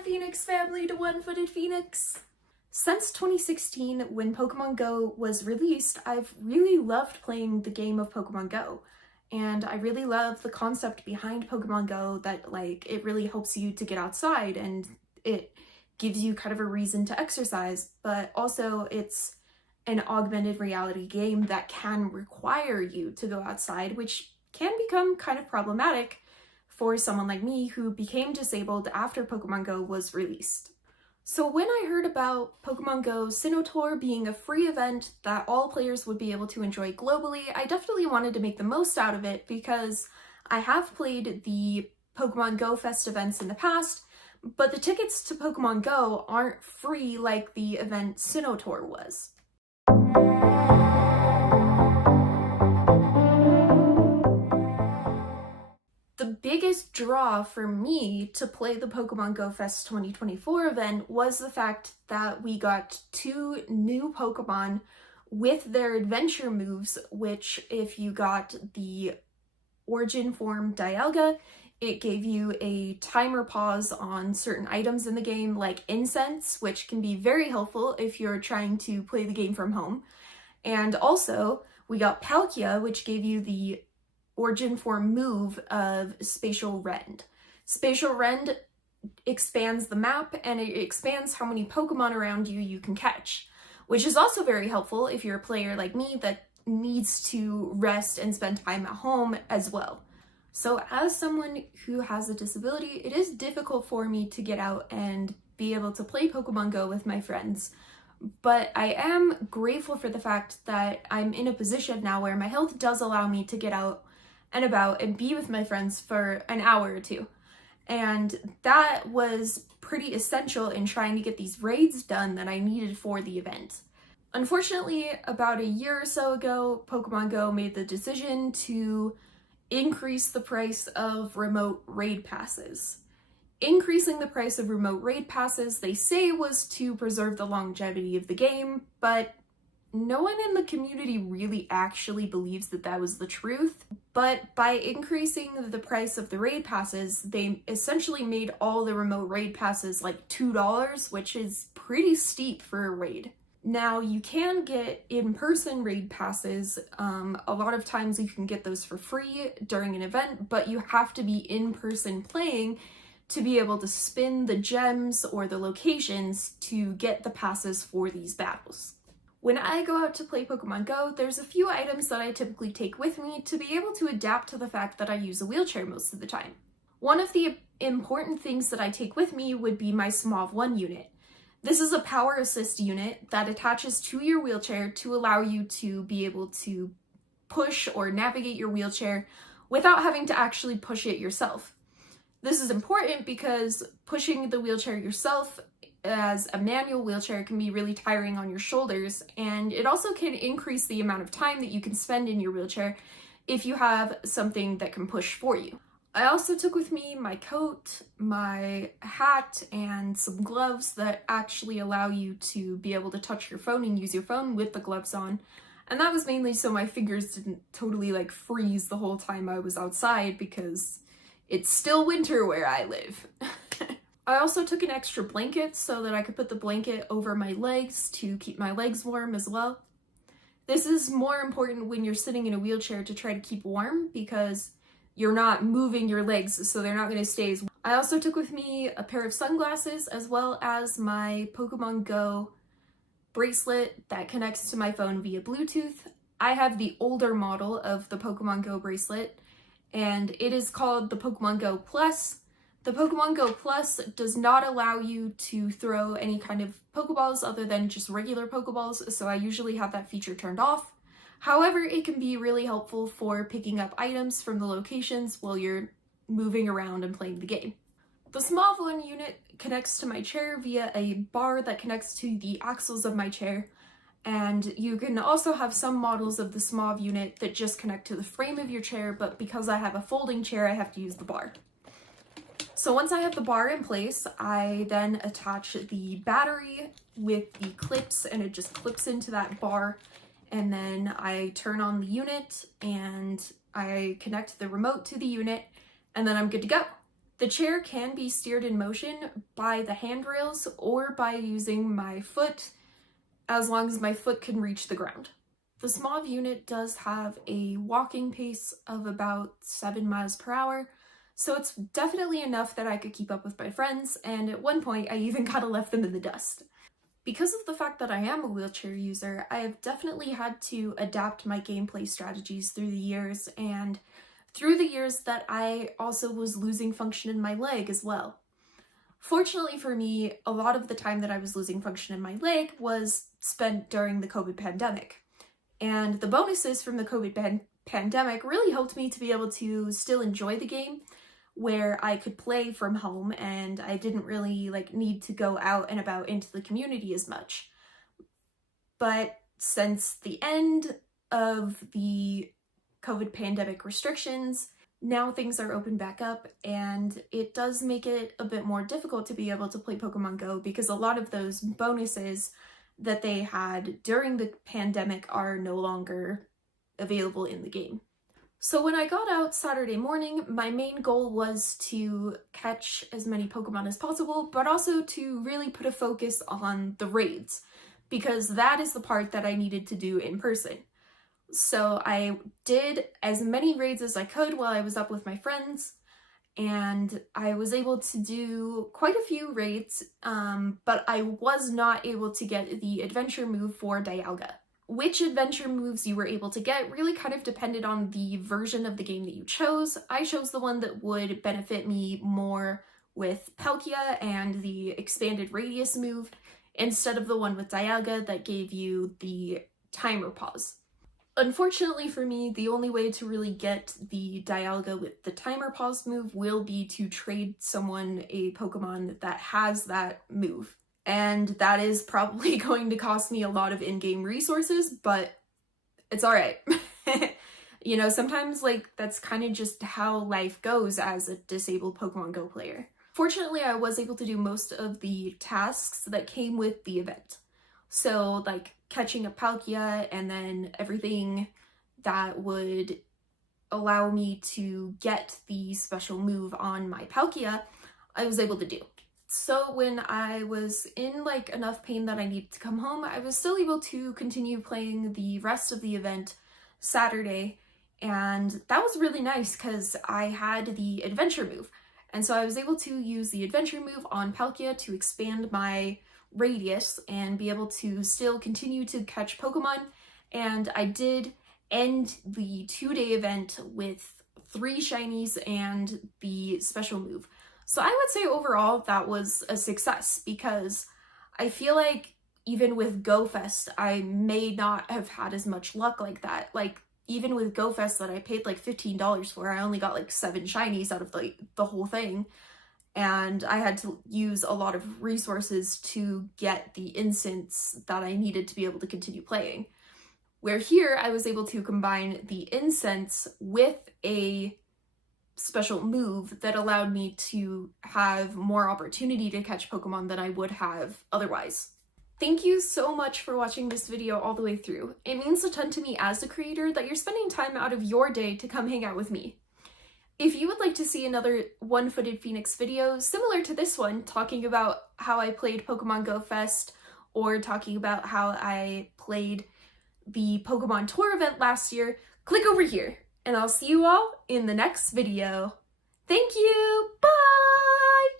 Hi Phoenix family to One-Footed Phoenix! Since 2016, when Pokemon Go was released, I've really loved playing the game of Pokemon Go. And I really love the concept behind Pokemon Go that, like, it really helps you to get outside and it gives you kind of a reason to exercise, but also it's an augmented reality game that can require you to go outside, which can become kind of problematic for someone like me who became disabled after Pokemon Go was released. So when I heard about Pokemon Go's Sinnoh Tour being a free event that all players would be able to enjoy globally, I definitely wanted to make the most out of it because I have played the Pokemon Go Fest events in the past, but the tickets to Pokemon Go aren't free like the event Sinnoh Tour was. The biggest draw for me to play the Pokemon Go Fest 2024 event was the fact that we got 2 new Pokemon with their adventure moves, which if you got the Origin form Dialga, it gave you a timer pause on certain items in the game like incense, which can be very helpful if you're trying to play the game from home. And also, we got Palkia, which gave you the Origin form move of Spatial Rend. Spatial Rend expands the map and it expands how many Pokemon around you can catch, which is also very helpful if you're a player like me that needs to rest and spend time at home as well. So as someone who has a disability, it is difficult for me to get out and be able to play Pokemon Go with my friends. But I am grateful for the fact that I'm in a position now where my health does allow me to get out and about and be with my friends for an hour or 2. And that was pretty essential in trying to get these raids done that I needed for the event. Unfortunately, about a year or so ago, Pokemon Go made the decision to increase the price of remote raid passes. Increasing the price of remote raid passes, they say, was to preserve the longevity of the game, but no one in the community really actually believes that that was the truth. But by increasing the price of the raid passes, they essentially made all the remote raid passes like $2, which is pretty steep for a raid. Now, you can get in-person raid passes. A lot of times you can get those for free during an event, but you have to be in-person playing to be able to spin the gems or the locations to get the passes for these battles. When I go out to play Pokemon Go, there's a few items that I typically take with me to be able to adapt to the fact that I use a wheelchair most of the time. One of the important things that I take with me would be my SMOV 1 unit. This is a power assist unit that attaches to your wheelchair to allow you to be able to push or navigate your wheelchair without having to actually push it yourself. This is important because pushing the wheelchair yourself as a manual wheelchair can be really tiring on your shoulders, and it also can increase the amount of time that you can spend in your wheelchair if you have something that can push for you. I also took with me my coat, my hat, and some gloves that actually allow you to be able to touch your phone and use your phone with the gloves on. And that was mainly so my fingers didn't totally like freeze the whole time I was outside because it's still winter where I live. I also took an extra blanket so that I could put the blanket over my legs to keep my legs warm as well. This is more important when you're sitting in a wheelchair to try to keep warm because you're not moving your legs, so they're not going to stay as warm. I also took with me a pair of sunglasses as well as my Pokemon Go bracelet that connects to my phone via Bluetooth. I have the older model of the Pokemon Go bracelet, and it is called the Pokemon Go Plus. The Pokemon Go Plus does not allow you to throw any kind of Pokeballs other than just regular Pokeballs, so I usually have that feature turned off. However, it can be really helpful for picking up items from the locations while you're moving around and playing the game. The SMOV 1 unit connects to my chair via a bar that connects to the axles of my chair, and you can also have some models of the SMOV unit that just connect to the frame of your chair, but because I have a folding chair, I have to use the bar. So once I have the bar in place, I then attach the battery with the clips and it just clips into that bar. And then I turn on the unit and I connect the remote to the unit and then I'm good to go. The chair can be steered in motion by the handrails or by using my foot, as long as my foot can reach the ground. The SMOV unit does have a walking pace of about 7 miles per hour, so it's definitely enough that I could keep up with my friends, and at one point I even kind of left them in the dust. Because of the fact that I am a wheelchair user, I have definitely had to adapt my gameplay strategies through the years, and through the years that I also was losing function in my leg as well. Fortunately for me, a lot of the time that I was losing function in my leg was spent during the COVID pandemic. And the bonuses from the COVID pandemic really helped me to be able to still enjoy the game, where I could play from home and I didn't really need to go out and about into the community as much. But since the end of the COVID pandemic restrictions, now things are open back up, and it does make it a bit more difficult to be able to play Pokemon Go because a lot of those bonuses that they had during the pandemic are no longer available in the game. So when I got out Saturday morning, my main goal was to catch as many Pokemon as possible, but also to really put a focus on the raids, because that is the part that I needed to do in person. So I did as many raids as I could while I was up with my friends, and I was able to do quite a few raids, but I was not able to get the adventure move for Dialga. Which adventure moves you were able to get really kind of depended on the version of the game that you chose. I chose the one that would benefit me more with Palkia and the expanded radius move, instead of the one with Dialga that gave you the timer pause. Unfortunately for me, the only way to really get the Dialga with the timer pause move will be to trade someone a Pokemon that has that move. And that is probably going to cost me a lot of in-game resources, but it's alright. You know, sometimes that's kind of just how life goes as a disabled Pokemon Go player. Fortunately, I was able to do most of the tasks that came with the event. So catching a Palkia and then everything that would allow me to get the special move on my Palkia, I was able to do. So when I was in enough pain that I needed to come home, I was still able to continue playing the rest of the event Saturday, and that was really nice because I had the adventure move. And so I was able to use the adventure move on Palkia to expand my radius and be able to still continue to catch Pokemon, and I did end the 2-day event with 3 shinies and the special move. So I would say overall that was a success, because I feel like even with GoFest, I may not have had as much luck like that. Even with GoFest that I paid $15 for, I only got 7 shinies out of the whole thing. And I had to use a lot of resources to get the incense that I needed to be able to continue playing. Where here, I was able to combine the incense with a special move that allowed me to have more opportunity to catch Pokemon than I would have otherwise. Thank you so much for watching this video all the way through. It means a ton to me as a creator that you're spending time out of your day to come hang out with me. If you would like to see another One-Footed Phoenix video similar to this one, talking about how I played Pokemon Go Fest, or talking about how I played the Pokemon Tour event last year, click over here, and I'll see you all in the next video. Thank you! Bye!